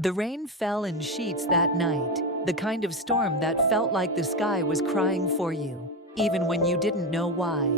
The rain fell in sheets that night, the kind of storm that felt like the sky was crying for you, even when you didn't know why.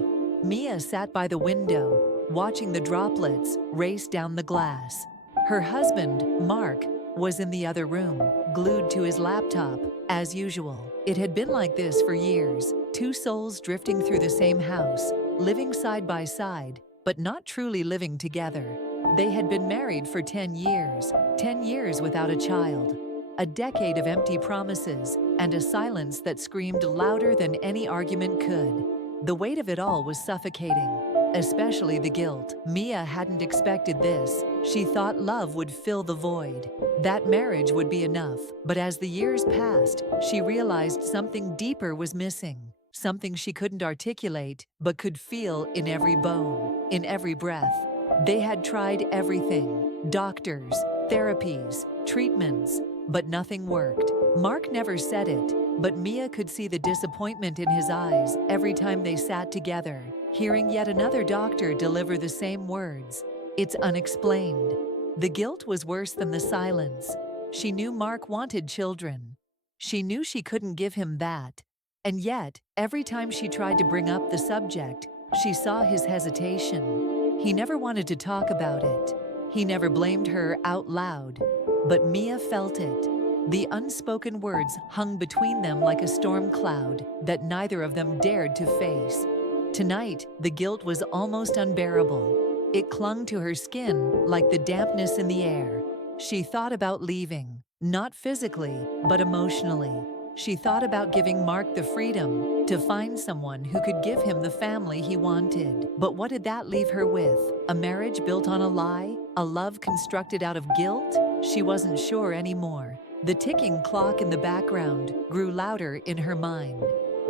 Mia sat by the window, watching the droplets race down the glass. Her husband, Mark, was in the other room, glued to his laptop, as usual. It had been like this for years, two souls drifting through the same house, living side by side, but not truly living together. They had been married for 10 years, 10 years without a child. A decade of empty promises, and a silence that screamed louder than any argument could. The weight of it all was suffocating, especially the guilt. Mia hadn't expected this. She thought love would fill the void, that marriage would be enough. But as the years passed, she realized something deeper was missing, something she couldn't articulate, but could feel in every bone, in every breath. They had tried everything, doctors, therapies, treatments, but nothing worked. Mark never said it, but Mia could see the disappointment in his eyes every time they sat together, hearing yet another doctor deliver the same words. It's unexplained. The guilt was worse than the silence. She knew Mark wanted children. She knew she couldn't give him that. And yet, every time she tried to bring up the subject, she saw his hesitation. He never wanted to talk about it. He never blamed her out loud. But Mia felt it. The unspoken words hung between them like a storm cloud that neither of them dared to face. Tonight, the guilt was almost unbearable. It clung to her skin like the dampness in the air. She thought about leaving, not physically, but emotionally. She thought about giving Mark the freedom to find someone who could give him the family he wanted. But what did that leave her with? A marriage built on a lie? A love constructed out of guilt? She wasn't sure anymore. The ticking clock in the background grew louder in her mind.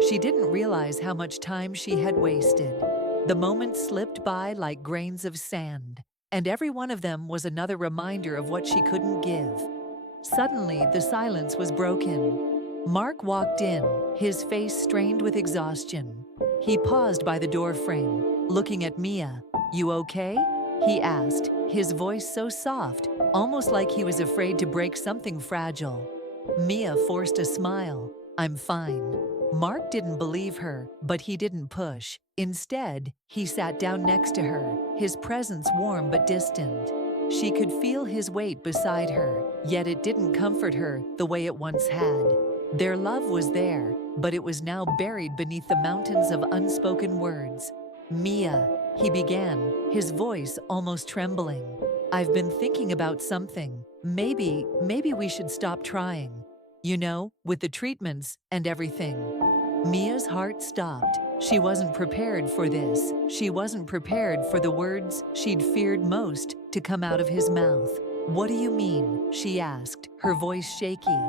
She didn't realize how much time she had wasted. The moments slipped by like grains of sand, and every one of them was another reminder of what she couldn't give. Suddenly, the silence was broken. Mark walked in, his face strained with exhaustion. He paused by the doorframe, looking at Mia. "You okay?" he asked, his voice so soft, almost like he was afraid to break something fragile. Mia forced a smile. "I'm fine." Mark didn't believe her, but he didn't push. Instead, he sat down next to her, his presence warm but distant. She could feel his weight beside her, yet it didn't comfort her the way it once had. Their love was there, but it was now buried beneath the mountains of unspoken words. "Mia," he began, his voice almost trembling. "I've been thinking about something. Maybe we should stop trying. You know, with the treatments and everything." Mia's heart stopped. She wasn't prepared for this. She wasn't prepared for the words she'd feared most to come out of his mouth. "What do you mean?" she asked, her voice shaky.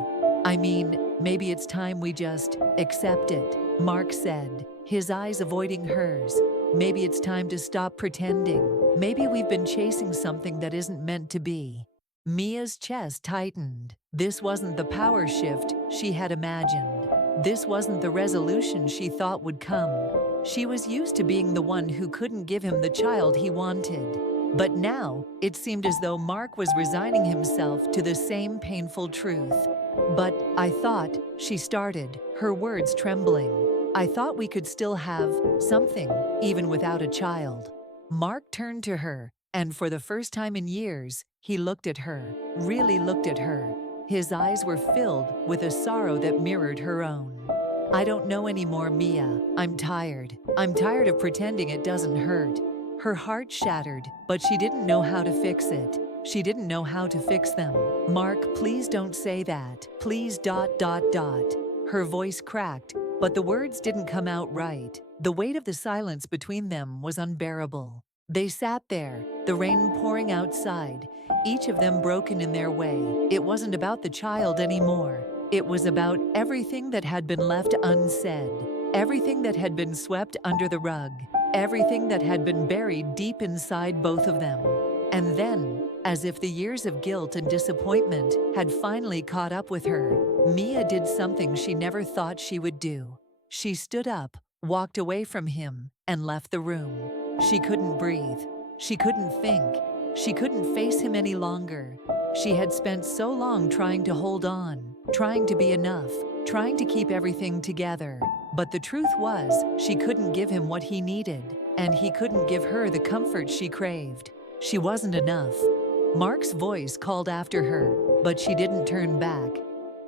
"I mean, maybe it's time we just accept it," Mark said, his eyes avoiding hers. "Maybe it's time to stop pretending. Maybe we've been chasing something that isn't meant to be." Mia's chest tightened. This wasn't the power shift she had imagined. This wasn't the resolution she thought would come. She was used to being the one who couldn't give him the child he wanted. But now, it seemed as though Mark was resigning himself to the same painful truth. "But I thought," she started, her words trembling. "I thought we could still have something, even without a child." Mark turned to her, and for the first time in years, he looked at her, really looked at her. His eyes were filled with a sorrow that mirrored her own. "I don't know anymore, Mia. I'm tired. I'm tired of pretending it doesn't hurt." Her heart shattered, but she didn't know how to fix it. She didn't know how to fix them. "Mark, please don't say that. Please ... Her voice cracked, but the words didn't come out right. The weight of the silence between them was unbearable. They sat there, the rain pouring outside, each of them broken in their way. It wasn't about the child anymore. It was about everything that had been left unsaid, everything that had been swept under the rug, everything that had been buried deep inside both of them. And then, as if the years of guilt and disappointment had finally caught up with her, Mia did something she never thought she would do. She stood up, walked away from him, and left the room. She couldn't breathe. She couldn't think. She couldn't face him any longer. She had spent so long trying to hold on, trying to be enough, trying to keep everything together. But the truth was, she couldn't give him what he needed, and he couldn't give her the comfort she craved. She wasn't enough. Mark's voice called after her, but she didn't turn back.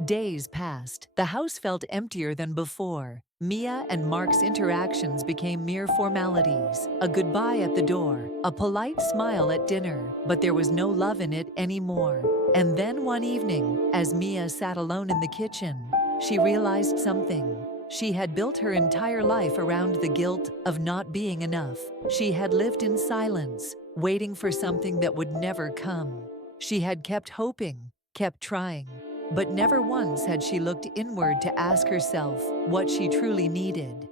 Days passed. The house felt emptier than before. Mia and Mark's interactions became mere formalities. A goodbye at the door, a polite smile at dinner, but there was no love in it anymore. And then one evening, as Mia sat alone in the kitchen, she realized something. She had built her entire life around the guilt of not being enough. She had lived in silence, waiting for something that would never come. She had kept hoping, kept trying, but never once had she looked inward to ask herself what she truly needed.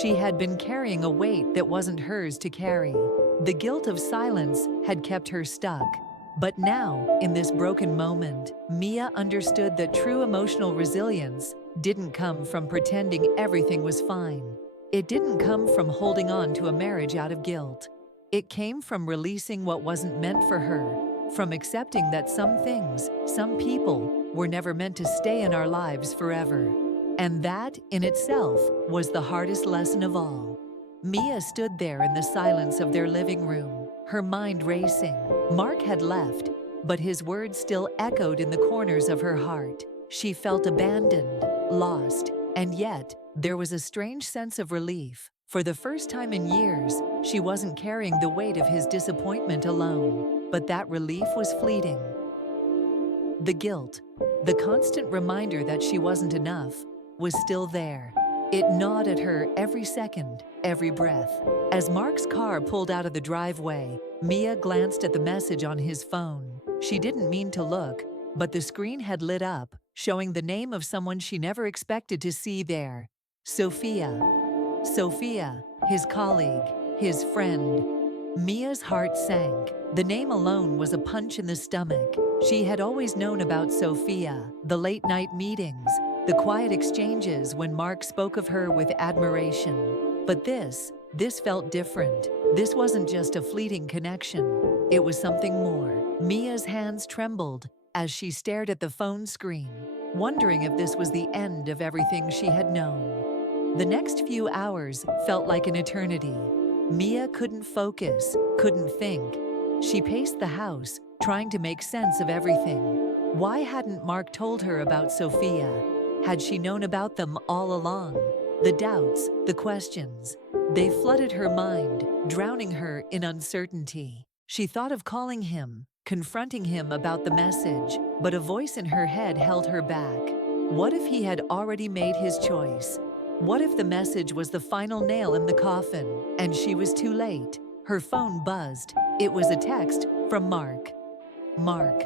She had been carrying a weight that wasn't hers to carry. The guilt of silence had kept her stuck. But now, in this broken moment, Mia understood that true emotional resilience didn't come from pretending everything was fine. It didn't come from holding on to a marriage out of guilt. It came from releasing what wasn't meant for her, from accepting that some things, some people, were never meant to stay in our lives forever. And that, in itself, was the hardest lesson of all. Mia stood there in the silence of their living room, her mind racing. Mark had left, but his words still echoed in the corners of her heart. She felt abandoned, lost, and yet there was a strange sense of relief. For the first time in years, she wasn't carrying the weight of his disappointment alone, but that relief was fleeting. The guilt, the constant reminder that she wasn't enough, was still there. It gnawed at her every second, every breath. As Mark's car pulled out of the driveway, Mia glanced at the message on his phone. She didn't mean to look, but the screen had lit up, showing the name of someone she never expected to see there. Sophia. Sophia, his colleague, his friend. Mia's heart sank. The name alone was a punch in the stomach. She had always known about Sophia, the late-night meetings, the quiet exchanges when Mark spoke of her with admiration. But this felt different. This wasn't just a fleeting connection. It was something more. Mia's hands trembled as she stared at the phone screen, wondering if this was the end of everything she had known. The next few hours felt like an eternity. Mia couldn't focus, couldn't think. She paced the house, trying to make sense of everything. Why hadn't Mark told her about Sophia? Had she known about them all along? The doubts, the questions, they flooded her mind, drowning her in uncertainty. She thought of calling him, confronting him about the message, but a voice in her head held her back. What if he had already made his choice? What if the message was the final nail in the coffin, and she was too late? Her phone buzzed. It was a text from Mark. Mark,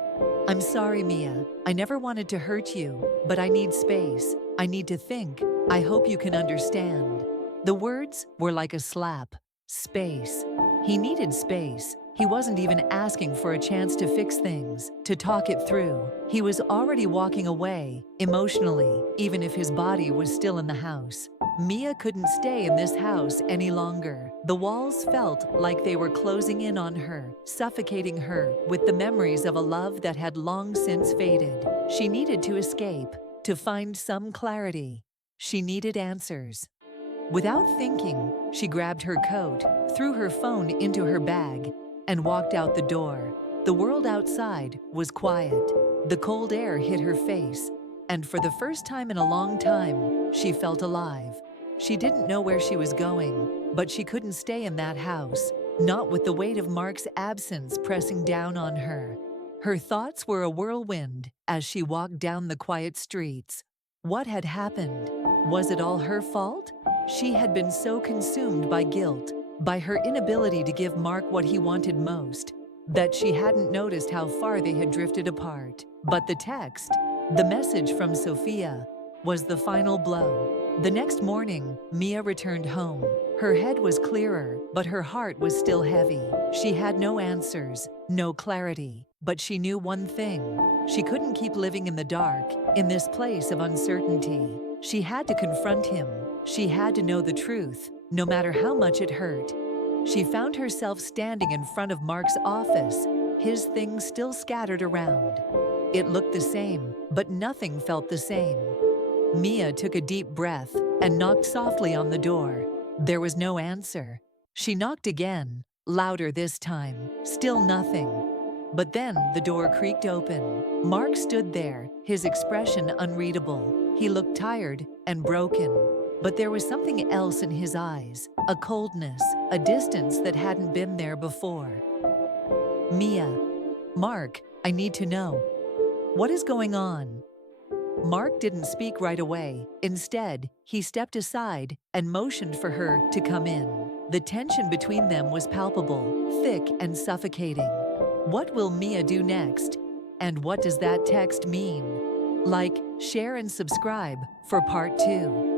I'm sorry, Mia. I never wanted to hurt you, but I need space. I need to think. I hope you can understand. The words were like a slap. Space. He needed space. He wasn't even asking for a chance to fix things, to talk it through. He was already walking away, emotionally, even if his body was still in the house. Mia couldn't stay in this house any longer. The walls felt like they were closing in on her, suffocating her with the memories of a love that had long since faded. She needed to escape, to find some clarity. She needed answers. Without thinking, she grabbed her coat, threw her phone into her bag, and walked out the door. The world outside was quiet. The cold air hit her face, and for the first time in a long time, she felt alive. She didn't know where she was going, but she couldn't stay in that house, not with the weight of Mark's absence pressing down on her. Her thoughts were a whirlwind as she walked down the quiet streets. What had happened? Was it all her fault? She had been so consumed by guilt, by her inability to give Mark what he wanted most, that she hadn't noticed how far they had drifted apart. But the text, the message from Sophia, was the final blow. The next morning, Mia returned home. Her head was clearer, but her heart was still heavy. She had no answers, no clarity, but she knew one thing. She couldn't keep living in the dark, in this place of uncertainty. She had to confront him. She had to know the truth, no matter how much it hurt. She found herself standing in front of Mark's office, his things still scattered around. It looked the same, but nothing felt the same. Mia took a deep breath and knocked softly on the door. There was no answer. She knocked again, louder this time, still nothing. But then the door creaked open. Mark stood there, his expression unreadable. He looked tired and broken. But there was something else in his eyes, a coldness, a distance that hadn't been there before. Mia, Mark, I need to know. What is going on? Mark didn't speak right away. Instead, he stepped aside and motioned for her to come in. The tension between them was palpable, thick and suffocating. What will Mia do next? And what does that text mean? Like, share and subscribe for part 2.